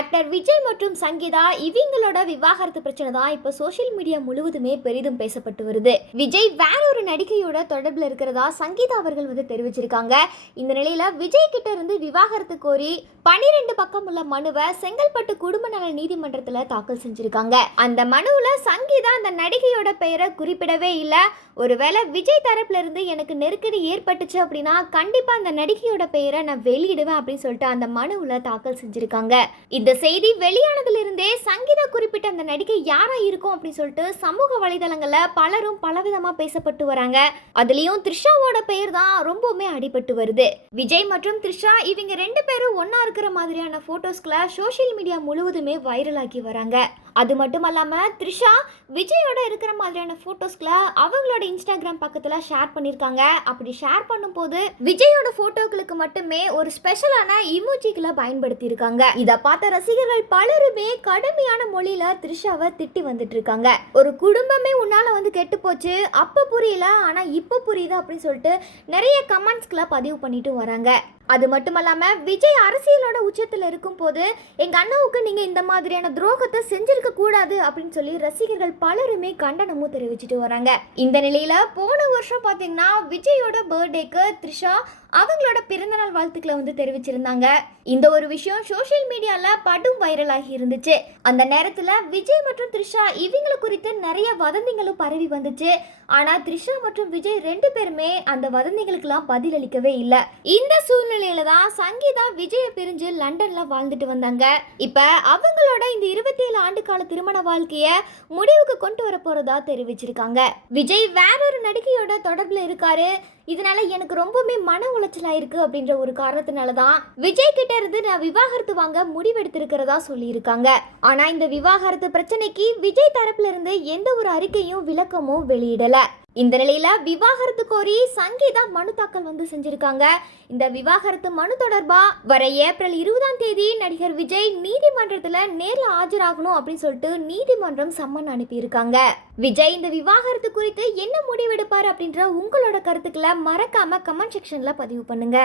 Actor Vijay மற்றும் சங்கீதா இவங்களோட விவாகரத்து பிரச்சனை தான் இப்போ சோஷியல் மீடியா முழுவதுமே பெரிதும் பேசப்பட்டு வருது. விஜய் வேற ஒரு நடிகையோட தொடர்பில் இருக்கிறதா சங்கீதா அவர்கள் தெரிவிச்சிருக்காங்க. இந்த நிலையில விஜய் கிட்ட இருந்து விவாகரத்து கோரி 12 பக்கம் உள்ள மனுவை செங்கல்பட்டு குடும்ப நல நீதிமன்றத்தில் தாக்கல் செஞ்சிருக்காங்க. அந்த மனுவுல சங்கீதா அந்த நடிகையோட பெயரை குறிப்பிடவே இல்லை. ஒருவேளை விஜய் தரப்புல இருந்து எனக்கு நெருக்கடி ஏற்பட்டுச்சு அப்படின்னா கண்டிப்பா அந்த நடிகையோட பெயரை நான் வெளியிடுவேன் அப்படின்னு சொல்லிட்டு அந்த மனுவுல தாக்கல் செஞ்சிருக்காங்க. இந்த செய்தி வெளியானதுல இருந்தே சங்கீதா குறிப்பிட்ட அந்த நடிகை யாரா இருக்கும் அப்படின்னு சொல்லிட்டு சமூக வலைதளங்கள்ல பலரும் பலவிதமா பேசப்பட்டு வராங்க. அதுலயும் த்ரிஷாவோட பெயர் தான் ரொம்பவுமே அடிபட்டு வருது. விஜய் மற்றும் த்ரிஷா இவங்க 2 பேரும் ஒன்னா இருக்கிற மாதிரியான போட்டோஸ்களை சோஷியல் மீடியா முழுவதுமே வைரல் ஆக்கி வராங்க. அது மட்டும் இல்லாம த்ரிஷா விஜயோட இருக்கிற மாதிரியான போட்டோஸ்களை அவங்களோட இன்ஸ்டாகிராம் பக்கத்துல ஷேர் பண்ணிருக்காங்க. அப்படி ஷேர் பண்ணும்போது விஜயோட போட்டோக்களுக்கு மட்டுமே ஒரு ஸ்பெஷலான இமோஜிகளை பயன்படுத்தி இருக்காங்க. இத பார்த்த ரசிகர்கள் பலருமே கடுமையான மொழியில த்ரிஷாவை திட்டி வந்துட்டு இருக்காங்க. ஒரு குடும்பமே உன்னால கெட்டு போச்சு, அப்ப புரியல ஆனா இப்ப புரியுது அப்படின்னு சொல்லிட்டு நிறைய கமெண்ட்ஸ்களை பதிவு பண்ணிட்டு வராங்க. அது மட்டும் இல்லாம விஜய் அரசியலோட உச்சத்தில் இருக்கும் போது எங்க அண்ணாவுக்கு நீங்க இந்த மாதிரியான துரோகத்தை செஞ்சிருக்க கூடாது அப்படின்னு சொல்லி ரசிகர்கள் பலருமே கண்டனமும் தெரிவிச்சுட்டு வராங்க. இந்த நிலையில போன வருஷம் பாத்தீங்கன்னா விஜயோட பர்த்டேக்கு த்ரிஷா அவங்களோட பிறந்தநாள் வாழ்த்துக்களை தெரிவிச்சிருந்தாங்க. இந்த ஒரு விஷயம் சோஷியல் மீடியால படும் வைரல் ஆகி இருந்துச்சு. அந்த நேரத்துல விஜய் மற்றும் த்ரிஷா இவங்களை குறித்து நிறைய வதந்திகளும் பரவி வந்துச்சு. ஆனா த்ரிஷா மற்றும் விஜய் 2 பேருமே அந்த வதந்திகளுக்கெல்லாம் பதில் அளிக்கவே இல்லை. இந்த சூழ்நிலையில தான் சங்கீதா விஜய பிரிஞ்சு லண்டன்ல வாழ்ந்துட்டு வந்தாங்க. இப்ப அவங்களோட இந்த 27 ஆண்டு கால திருமண வாழ்க்கைய முடிவுக்கு கொண்டு வர போறதா தெரிவிச்சிருக்காங்க. விஜய் வேற ஒரு நடிகையோட தொடர்புல இருக்காரு, இதனால எனக்கு ரொம்பவுமே மன உளைச்சலா இருக்கு அப்படின்ற ஒரு காரணத்தினாலதான் விஜய் கிட்ட இருந்து நான் விவாகரத்து வாங்க முடிவெடுத்திருக்கிறதா சொல்லியிருக்காங்க. ஆனா இந்த விவாகரத்து பிரச்சனைக்கு விஜய் தரப்புல இருந்து எந்த ஒரு அறிக்கையும் விளக்கமும் வெளியிடல. இந்த நிலையில விவாகரத்து கோரி சங்கீதா மனு தாக்கல் செஞ்சிருக்காங்க. இந்த விவாகரத்து மனு தொடர்பா வர ஏப்ரல் 20ஆம் தேதி நடிகர் விஜய் நீதிமன்றத்துல நேர்ல ஆஜராகணும் அப்படின்னு சொல்லிட்டு நீதிமன்றம் சம்மன் அனுப்பியிருக்காங்க. விஜய் இந்த விவாகரத்து குறித்து என்ன முடிவெடுப்பார் அப்படின்ற உங்களோட கருத்துக்களை மறக்காம கமெண்ட் செக்ஷன்ல பதிவு பண்ணுங்க.